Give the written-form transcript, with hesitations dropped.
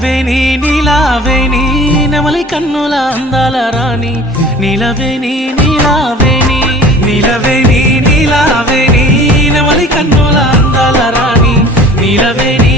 నిలవేని నీలావేని నెమలి కన్నుల అందాల రాణి నిలవేని నీలావేని నిలవేని నీలావేని నెమలి కన్నుల అందాల రాణి నిలవేని